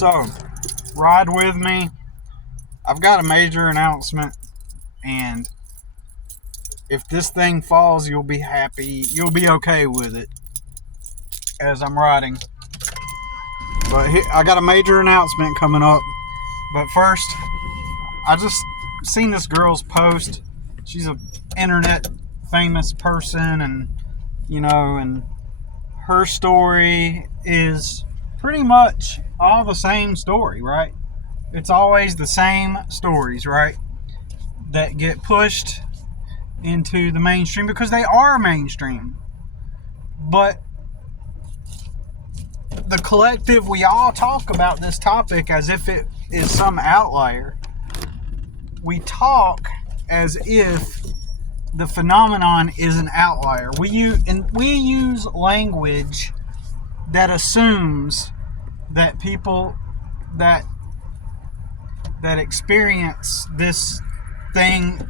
So, ride with me. I've got a major announcement, and if this thing falls, you'll be happy. You'll be okay with it as I'm riding. But I got a major announcement coming up. But first, I just seen this girl's post. She's an internet famous person, and and her story is pretty much all the same story, right? It's always the same stories, right? That get pushed into the mainstream because they are mainstream. But the collective, we all talk about this topic as if it is some outlier. We talk as if the phenomenon is an outlier. We use language that assumes that people that experience this thing.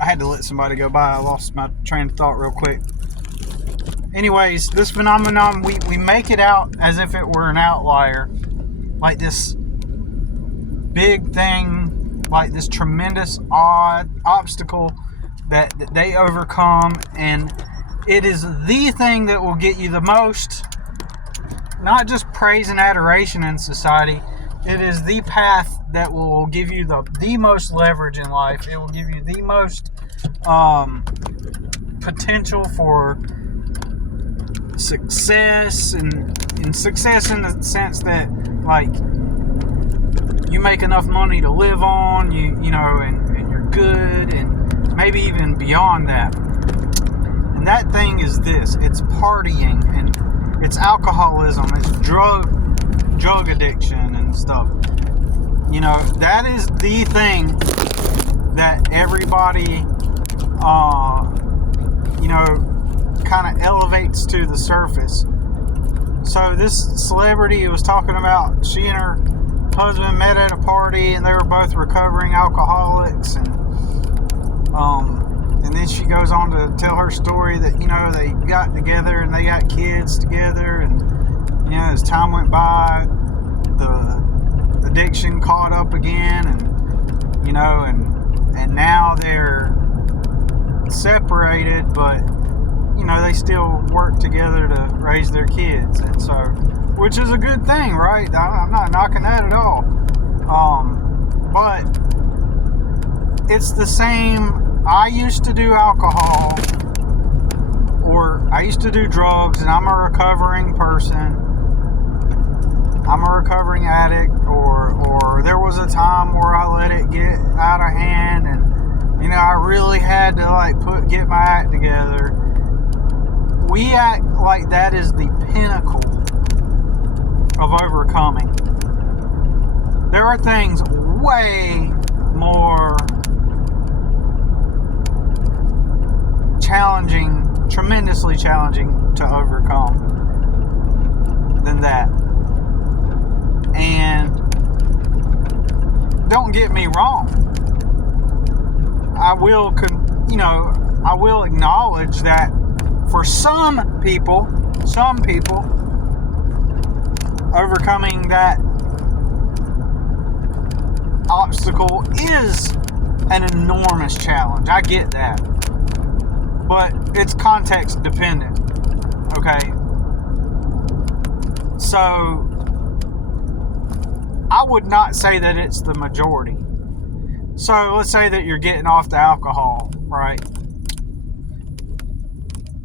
I had to let somebody go by. I lost my train of thought real quick. Anyways, this phenomenon, we make it out as if it were an outlier, like this big thing, like this tremendous odd obstacle that they overcome, and it is the thing that will get you the most, not just praise and adoration in society. It is the path that will give you the most leverage in life. It will give you the most potential for success, and success in the sense that, like, you make enough money to live on, and you're good, and maybe even beyond that. And that thing is this: it's partying, and it's alcoholism, it's drug addiction and stuff. That is the thing that everybody kind of elevates to the surface. So this celebrity was talking about, she and her husband met at a party, and they were both recovering alcoholics, and then she goes on to tell her story that they got together and they got kids together, and as time went by, the addiction caught up again, and and now they're separated, but they still work together to raise their kids, and so, which is a good thing, right? I'm not knocking that at all. But it's the same. I used to do alcohol, or I used to do drugs, and I'm a recovering person. I'm a recovering addict, or there was a time where I let it get out of hand, and I really had to get my act together. We act like that is the pinnacle of overcoming. There are things way more challenging, tremendously challenging to overcome than that. And don't get me wrong, I will acknowledge that for some people, overcoming that obstacle is an enormous challenge. I get that. But it's context dependent. Okay? So, I would not say that it's the majority. So, let's say that you're getting off the alcohol, right?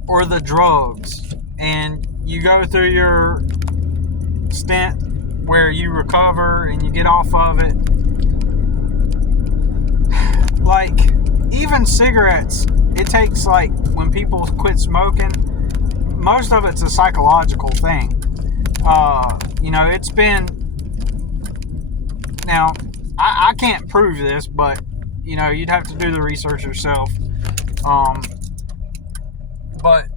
Or the drugs, and you go through your stint where you recover and you get off of it. Like, even cigarettes, it takes, when people quit smoking, most of it's a psychological thing. It's been, now, I can't prove this, but, you'd have to do the research yourself. But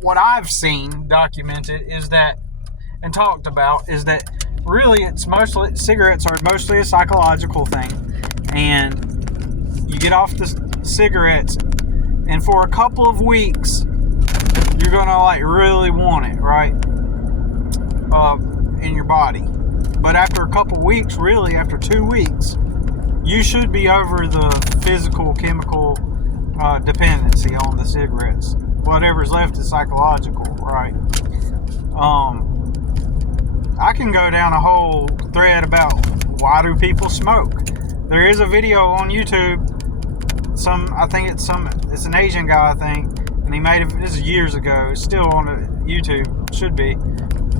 what I've seen documented is that, and talked about, is that really cigarettes are mostly a psychological thing. And you get off the cigarettes, and for a couple of weeks, you're gonna really want it, right? in your body. But after a couple weeks, really after 2 weeks, you should be over the physical, chemical dependency on the cigarettes. Whatever's left is psychological, right? I can go down a whole thread about why do people smoke. There is a video on YouTube. It's an Asian guy, I think, and he made it. This is years ago. It's still on YouTube, should be,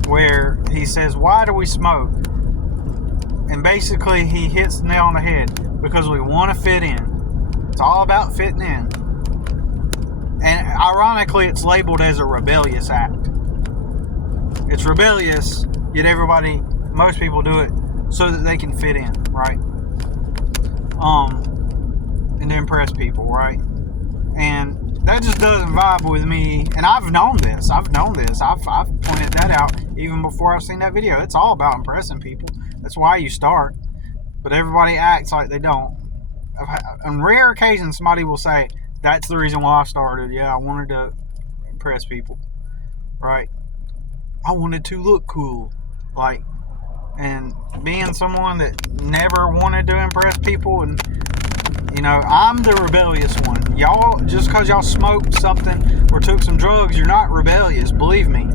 where he says, "Why do we smoke?" And basically, he hits the nail on the head because we want to fit in. It's all about fitting in. And ironically, it's labeled as a rebellious act. It's rebellious, yet most people do it so that they can fit in, right? And to impress people, right? And that just doesn't vibe with me. And I've known this. I've pointed that out even before I've seen that video. It's all about impressing people. That's why you start. But everybody acts like they don't. On rare occasions, somebody will say, that's the reason why I started. Yeah, I wanted to impress people, right? I wanted to look cool. And being someone that never wanted to impress people, and I'm the rebellious one. Y'all, just because y'all smoked something or took some drugs, you're not rebellious, believe me.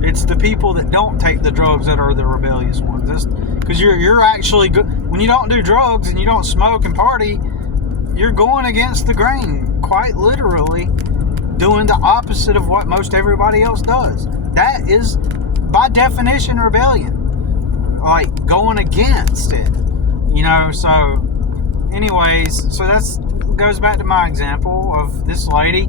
It's the people that don't take the drugs that are the rebellious ones. Because you're actually good. When you don't do drugs and you don't smoke and party, you're going against the grain, quite literally doing the opposite of what most everybody else does. That is, by definition, rebellion. Going against it. So anyways, so that goes back to my example of this lady,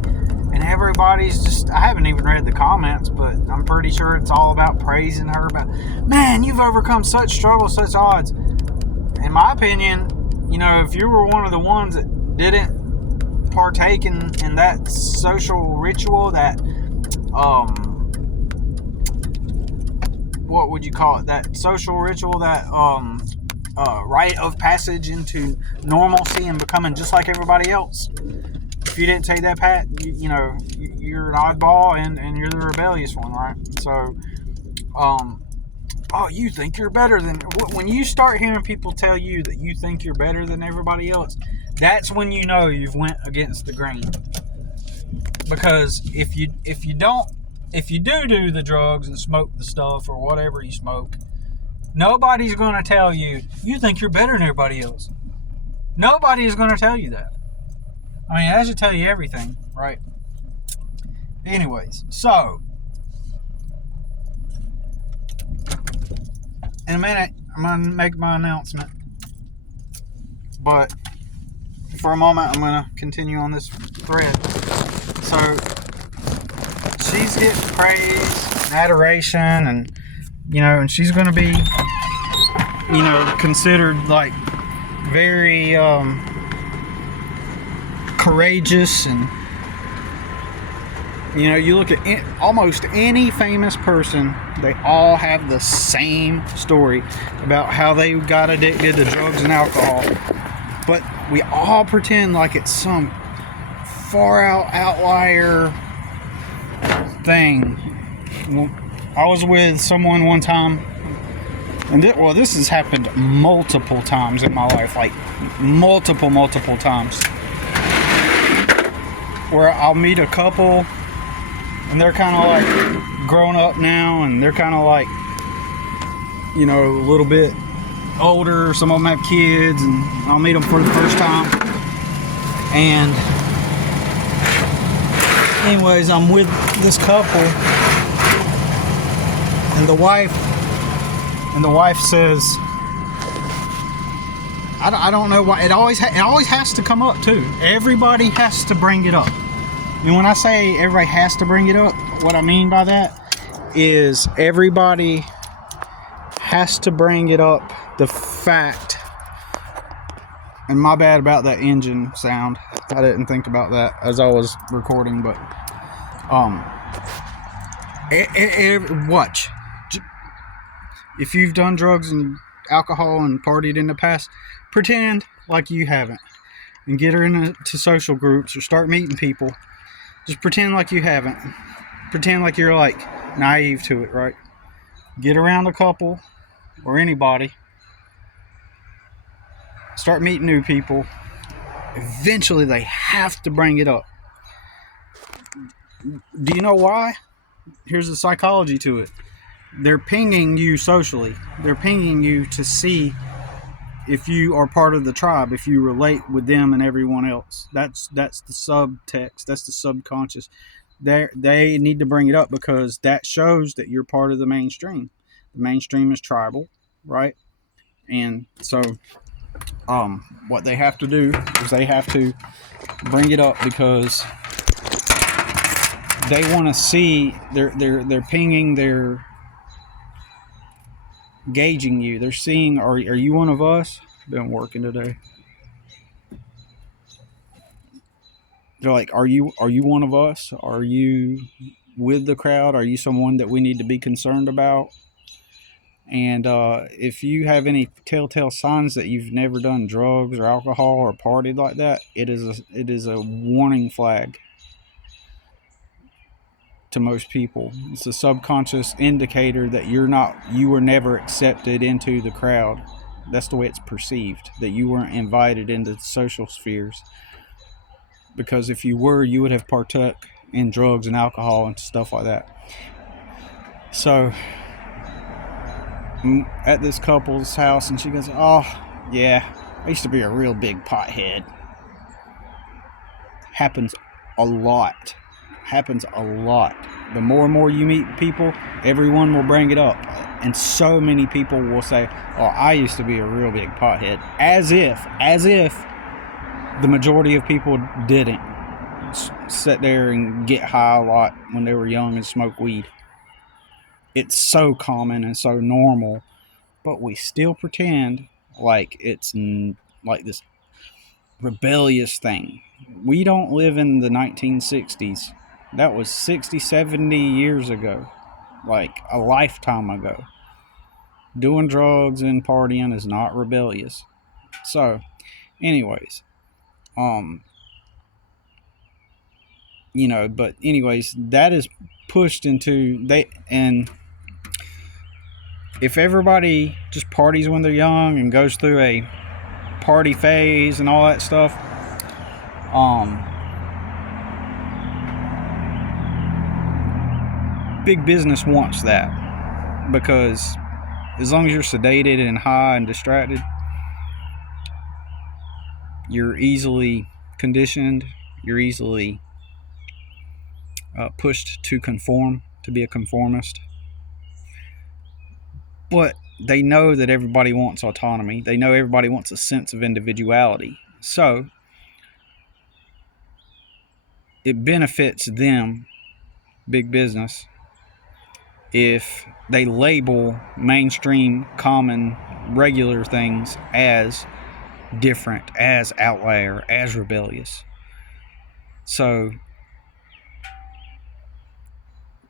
and everybody's just, I haven't even read the comments, but I'm pretty sure it's all about praising her, about, man, you've overcome such struggle, such odds. In my opinion, if you were one of the ones that didn't partake in that social ritual, that what would you call it, that social ritual, that rite of passage into normalcy and becoming just like everybody else, if you didn't take that path, you're an oddball and you're the rebellious one, right? So you think you're better than, when you start hearing people tell you that you think you're better than everybody else, that's when you know you've went against the grain. Because if you do the drugs and smoke the stuff or whatever you smoke, nobody's going to tell you think you're better than everybody else. Nobody is going to tell you that. I mean, that should tell you everything, right? Anyways, so in a minute, I'm going to make my announcement. But for a moment, I'm going to continue on this thread. So she's getting praise and adoration, and and she's going to be considered very courageous, and you look at almost any famous person, they all have the same story about how they got addicted to drugs and alcohol, but we all pretend like it's some far out outlier thing. I was with someone one time, and this has happened multiple times in my life, multiple times, where I'll meet a couple, and they're kind of grown up now, and they're kind of a little bit older. Some of them have kids, and I'll meet them for the first time. And anyways, I'm with this couple, and the wife says, I don't know why, it always has to come up too. Everybody has to bring it up. And when I say everybody has to bring it up, what I mean by that is everybody has to bring it up, the fact, and my bad about that engine sound, I didn't think about that as I was recording, but watch, if you've done drugs and alcohol and partied in the past, pretend like you haven't, and get her into social groups or start meeting people. Just pretend like you haven't. Pretend like you're naive to it, right? get around a couple or anybody, start meeting new people. Eventually, they have to bring it up. Do you know why? Here's the psychology to it. They're pinging you socially. They're pinging you to see if you are part of the tribe, if you relate with them and everyone else. That's the subtext. That's the subconscious. They need to bring it up because that shows that you're part of the mainstream. The mainstream is tribal, right? And so, what they have to do is they have to bring it up because they want to see. They're pinging. They're gauging you. They're seeing. Are you one of us? Been working today. They're like, are you one of us? Are you with the crowd? Are you someone that we need to be concerned about? And if you have any telltale signs that you've never done drugs or alcohol or partied like that, it is a warning flag to most people. It's a subconscious indicator that you were never accepted into the crowd. That's the way it's perceived, that you weren't invited into social spheres. Because if you were, you would have partook in drugs and alcohol and stuff like that. So, at this couple's house, and she goes, "Oh, yeah, I used to be a real big pothead." Happens a lot. The more and more you meet people, everyone will bring it up. And so many people will say, "Oh, I used to be a real big pothead." As if the majority of people didn't sit there and get high a lot when they were young and smoke weed. It's so common and so normal, but we still pretend like it's like this rebellious thing. We don't live in the 1960s. That was 60, 70 years ago, like a lifetime ago. Doing drugs and partying is not rebellious. So, anyways, but anyways, that is pushed into and if everybody just parties when they're young and goes through a party phase and all that stuff, big business wants that, because as long as you're sedated and high and distracted, you're easily conditioned, you're easily pushed to conform, to be a conformist. But they know that everybody wants autonomy. They know everybody wants a sense of individuality. So it benefits them, big business, if they label mainstream, common, regular things as different, as outlier, as rebellious. So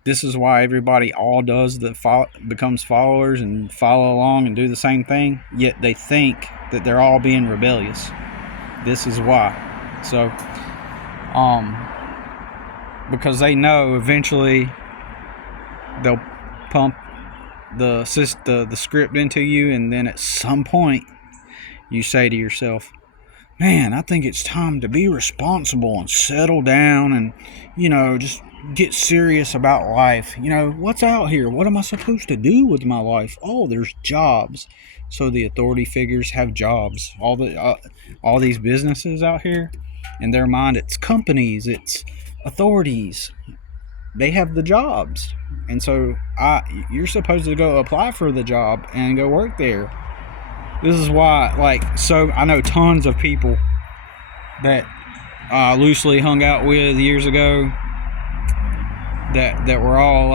this is why everybody all does becomes followers and follow along and do the same thing, yet they think that they're all being rebellious. This is why. So, because they know eventually they'll pump the script into you, and then at some point you say to yourself, "Man, I think it's time to be responsible and settle down and, just get serious about life. What's out here? What am I supposed to do with my life? Oh, there's jobs." So the authority figures have jobs. All these businesses out here, in their mind, it's companies, it's authorities. They have the jobs. And so you're supposed to go apply for the job and go work there. This is why, so I know tons of people that I loosely hung out with years ago that were all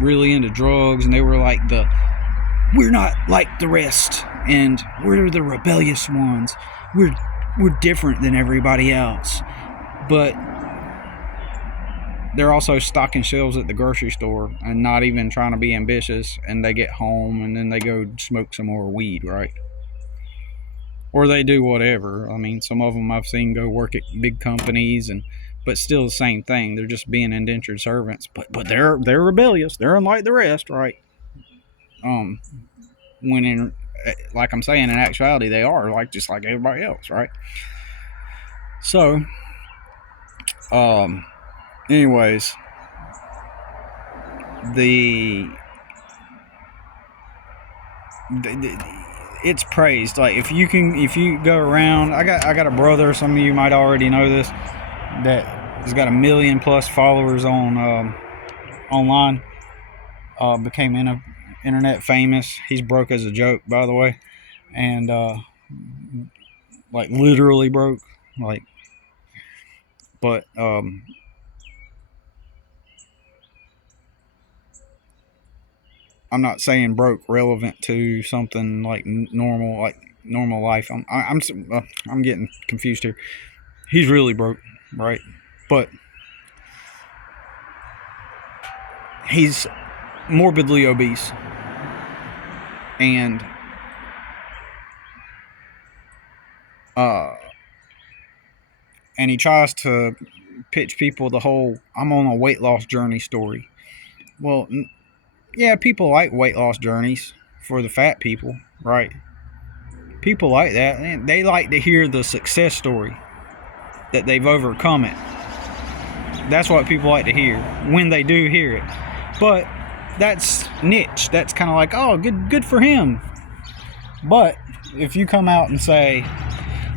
really into drugs, and they were like we're not like the rest, and we're the rebellious ones. We're different than everybody else. But they're also stocking shelves at the grocery store and not even trying to be ambitious, and they get home and then they go smoke some more weed, right? Or they do whatever. I mean, some of them I've seen go work at big companies, but still the same thing. They're just being indentured servants. But they're rebellious. They're unlike the rest, right? Um, when in like I'm saying, in actuality, they are like just like everybody else, right? So, um, anyways, the, it's praised. Like if you go around, I got a brother. Some of you might already know this, that has got 1 million plus followers on online. Became internet famous. He's broke as a joke, by the way, and like literally broke. Like, but I'm not saying broke relevant to something like normal, like normal life. I'm getting confused here. He's really broke, right? But he's morbidly obese, and uh, and he tries to pitch people the whole "I'm on a weight loss journey" story. Well, yeah, people like weight loss journeys for the fat people, right? People like that, and they like to hear the success story that they've overcome it. That's what people like to hear when they do hear it. But that's niche. That's kind of like, oh, good for him. But if you come out and say,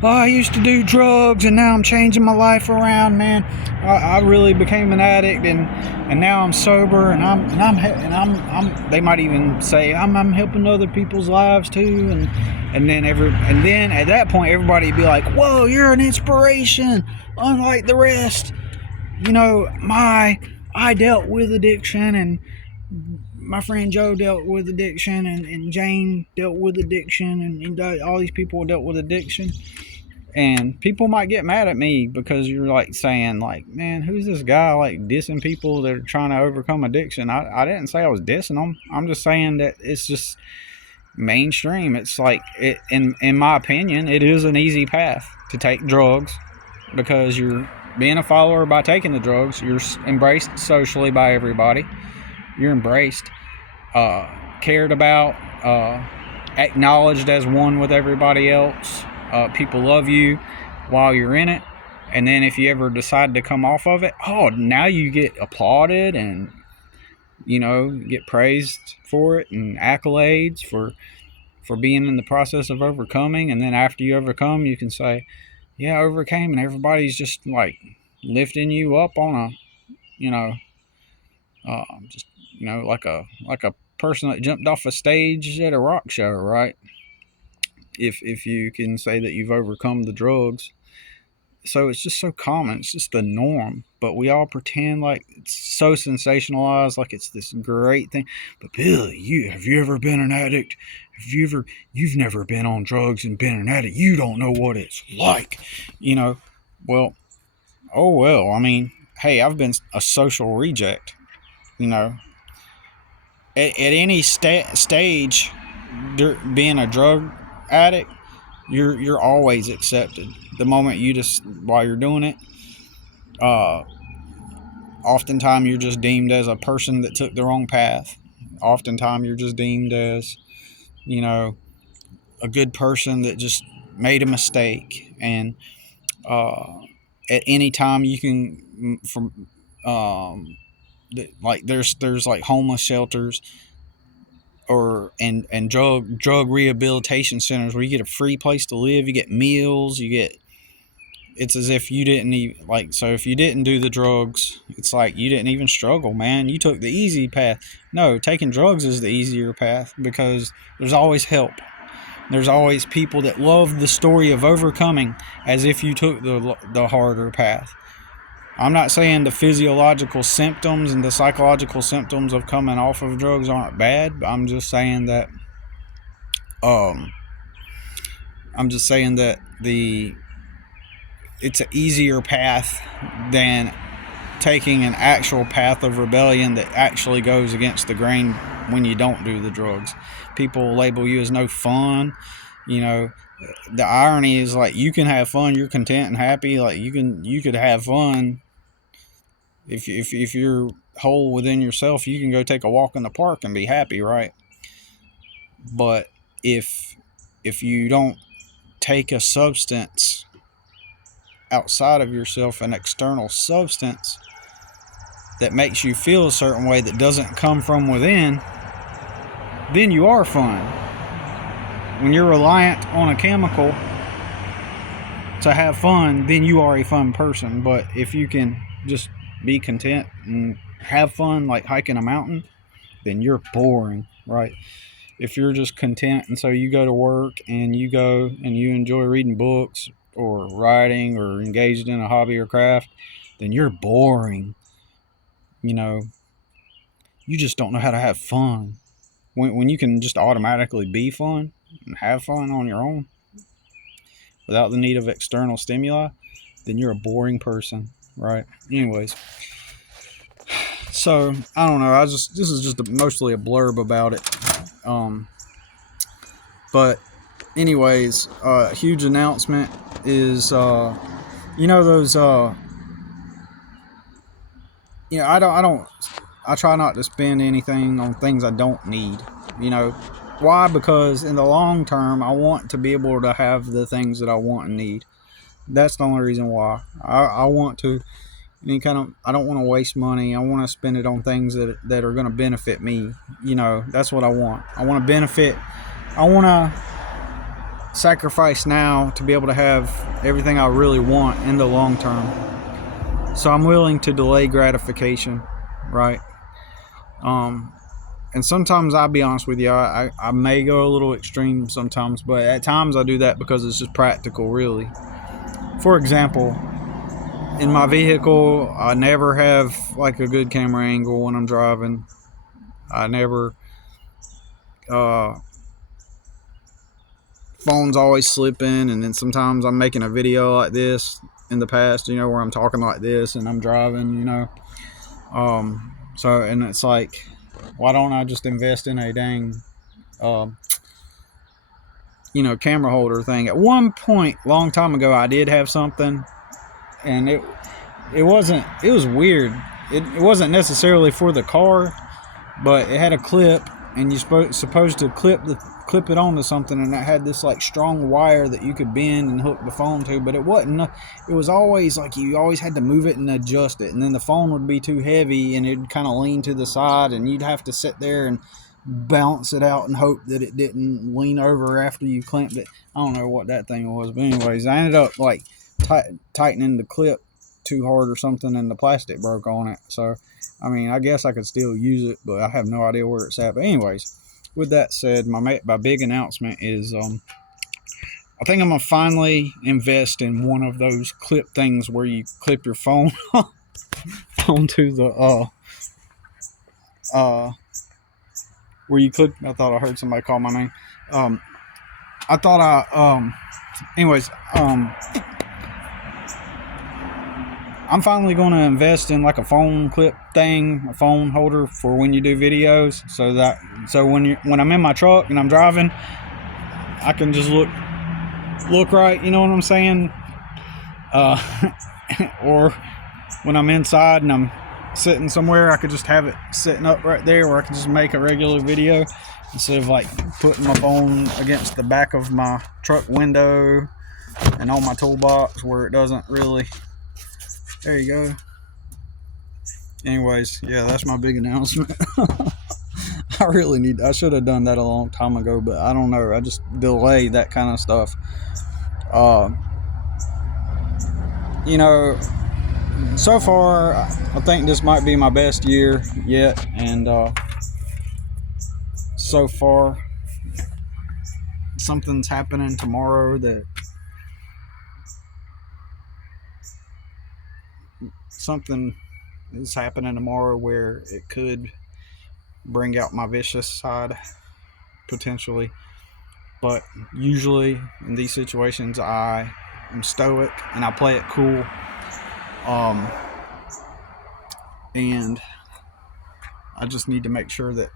oh, I used to do drugs and now I'm changing my life around, man. I really became an addict and now I'm sober and they might even say I'm helping other people's lives too, and then at that point everybody would be like, whoa, you're an inspiration, unlike the rest. You know, I dealt with addiction, and my friend Joe dealt with addiction, and Jane dealt with addiction, and all these people dealt with addiction. And people might get mad at me because you're like saying like, man, who's this guy like dissing people that are trying to overcome addiction? I didn't say I was dissing them. I'm just saying that it's just mainstream. It's like in my opinion, it is an easy path to take drugs because you're being a follower by taking the drugs. You're embraced socially by everybody. You're embraced, cared about, acknowledged as one with everybody else. People love you while you're in it. And then if you ever decide to come off of it, oh, now you get applauded and, you know, get praised for it and accolades for being in the process of overcoming. And then after you overcome, you can say, yeah, I overcame, and everybody's just like lifting you up on a, you know, just, you know, like a person that jumped off a stage at a rock show, right? If you can say that you've overcome the drugs. So it's just so common. It's just the norm. But we all pretend like it's so sensationalized, like it's this great thing. But Billy, have you ever been an addict? You've never been on drugs and been an addict. You don't know what it's like. You know, well, oh well. I mean, hey, I've been a social reject. You know, at any stage, being a drug addict, you're always accepted. The moment you just while you're doing it, uh, oftentimes you're just deemed as a person that took the wrong path. Oftentimes you're just deemed as, you know, a good person that just made a mistake. And at any time you can from like there's like homeless shelters and drug rehabilitation centers where you get a free place to live, you get meals, you get, it's as if you didn't even like, so if you didn't do the drugs, it's like you didn't even struggle, man. You took the easy path. No, taking drugs is the easier path because there's always help. There's always people that love the story of overcoming as if you took the harder path. I'm not saying the physiological symptoms and the psychological symptoms of coming off of drugs aren't bad, but um I'm just saying that it's an easier path than taking an actual path of rebellion that actually goes against the grain when you don't do the drugs. People label you as no fun. You know, the irony is like you can have fun, you're content and happy. Like you could have fun if you're whole within yourself. You can go take a walk in the park and be happy, right? But if you don't take a substance outside of yourself, an external substance that makes you feel a certain way that doesn't come from within, then you are fun. When you're reliant on a chemical to have fun, then you are a fun person. But if you can just be content and have fun like hiking a mountain, then you're boring, right? If you're just content and so you go to work and you go and you enjoy reading books or writing or engaged in a hobby or craft, then you're boring. You know, you just don't know how to have fun. When you can just automatically be fun and have fun on your own without the need of external stimuli, then you're a boring person, right? Anyways, so I don't know. This is just mostly a blurb about it. But anyways, huge announcement is you know those I try not to spend anything on things I don't need. You know why? Because in the long term, I want to be able to have the things that I want and need. That's the only reason why I want to. I don't want to waste money. I want to spend it on things that are going to benefit me. You know, that's what I want. I want to benefit. I want to sacrifice now to be able to have everything I really want in the long term. So I'm willing to delay gratification, right? And sometimes I'll be honest with you, I may go a little extreme sometimes, but at times I do that because it's just practical, really. For example, in my vehicle, I never have like a good camera angle when I'm driving. I never, phone's always slipping, and then sometimes I'm making a video like this in the past, you know, where I'm talking like this and I'm driving, you know. So, and it's like, why don't I just invest in a dang, you know, camera holder thing? At one point, long time ago, I did have something, and it was weird. It wasn't necessarily for the car, but it had a clip, and you're supposed to clip it onto something, and it had this like strong wire that you could bend and hook the phone to, but it wasn't. It was always like you always had to move it and adjust it, and then the phone would be too heavy and it'd kind of lean to the side, and you'd have to sit there and bounce it out and hope that it didn't lean over after you clamped it. I don't know what that thing was, but anyways, I ended up like tightening the clip too hard or something, and the plastic broke on it. So I mean, I guess I could still use it, but I have no idea where it's at. But anyways, with that said, my big announcement is I think I'm gonna finally invest in one of those clip things where you clip your phone onto the where you clip. I thought I heard somebody call my name. I thought anyways, I'm finally going to invest in like a phone clip thing, a phone holder for when you do videos, so when I'm in my truck and I'm driving, I can just look right, you know what I'm saying? Or when I'm inside and I'm sitting somewhere, I could just have it sitting up right there where I can just make a regular video instead of like putting my phone against the back of my truck window and on my toolbox where it doesn't really. There you go. Anyways, yeah, that's my big announcement. I should have done that a long time ago, but I don't know. I just delay that kind of stuff. You know, so far, I think this might be my best year yet, and so far, something's happening tomorrow that something is happening tomorrow where it could bring out my vicious side potentially, but usually in these situations I am stoic and I play it cool, and I just need to make sure that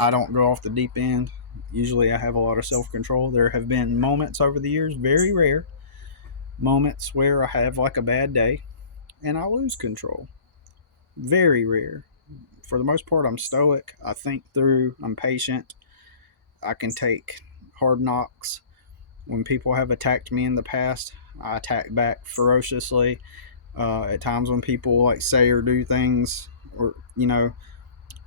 I don't go off the deep end. Usually I have a lot of self-control. There have been moments over the years, very rare moments, where I have like a bad day and I lose control. Very rare. For the most part, I'm stoic. I think through. I'm patient. I can take hard knocks. When people have attacked me in the past, I attack back ferociously. At times when people like say or do things, or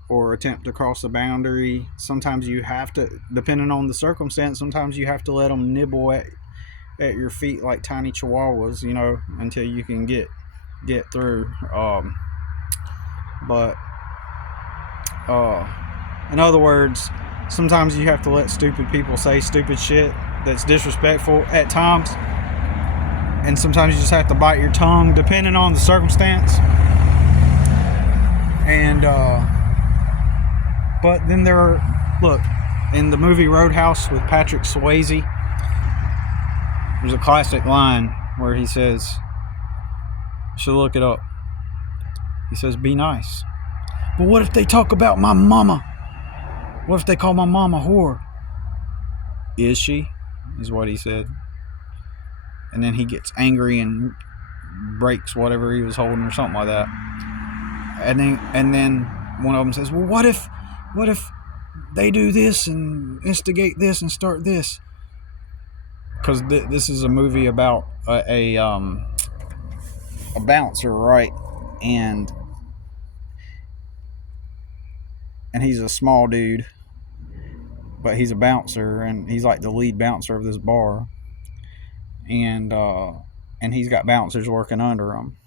or attempt to cross the boundary, sometimes you have to, depending on the circumstance, sometimes you have to let them nibble at your feet like tiny chihuahuas, until you can get through. But in other words, sometimes you have to let stupid people say stupid shit that's disrespectful at times, and sometimes you just have to bite your tongue depending on the circumstance. And but then look, in the movie Roadhouse with Patrick Swayze, there's a classic line where he says, you should look it up. He says, be nice. But what if they talk about my mama? What if they call my mama a whore? Is she? Is what he said. And then he gets angry and breaks whatever he was holding or something like that. And then one of them says, well, what if they do this and instigate this and start this? Because this is a movie about a bouncer, right? And he's a small dude, but he's a bouncer, and he's like the lead bouncer of this bar. And he's got bouncers working under him.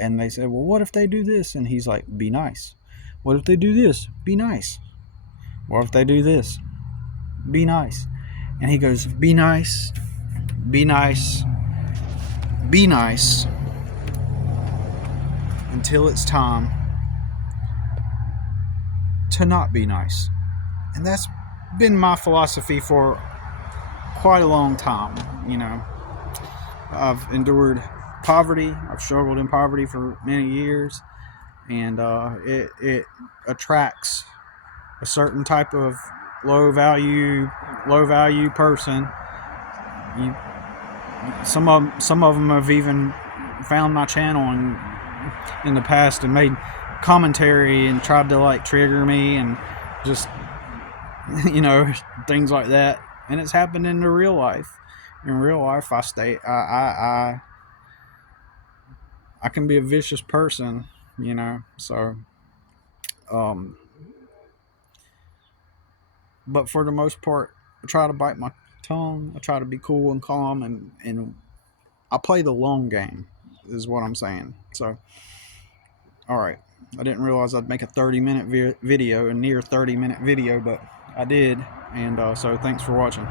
And they say, well, what if they do this? And he's like, be nice. What if they do this? Be nice. What if they do this? Be nice. And he goes, be nice, be nice, be nice, until it's time to not be nice. And that's been my philosophy for quite a long time. I've endured poverty. I've struggled in poverty for many years, and it attracts a certain type of low value person. Some of them have even found my channel in the past and made commentary and tried to like trigger me and just things like that. And it's happened in the real life. In real life, I can be a vicious person, so but for the most part, I try to bite my tongue. I try to be cool and calm, and I play the long game, is what I'm saying. So, all right. I didn't realize I'd make a 30-minute video, a near 30-minute video, but I did. And so thanks for watching.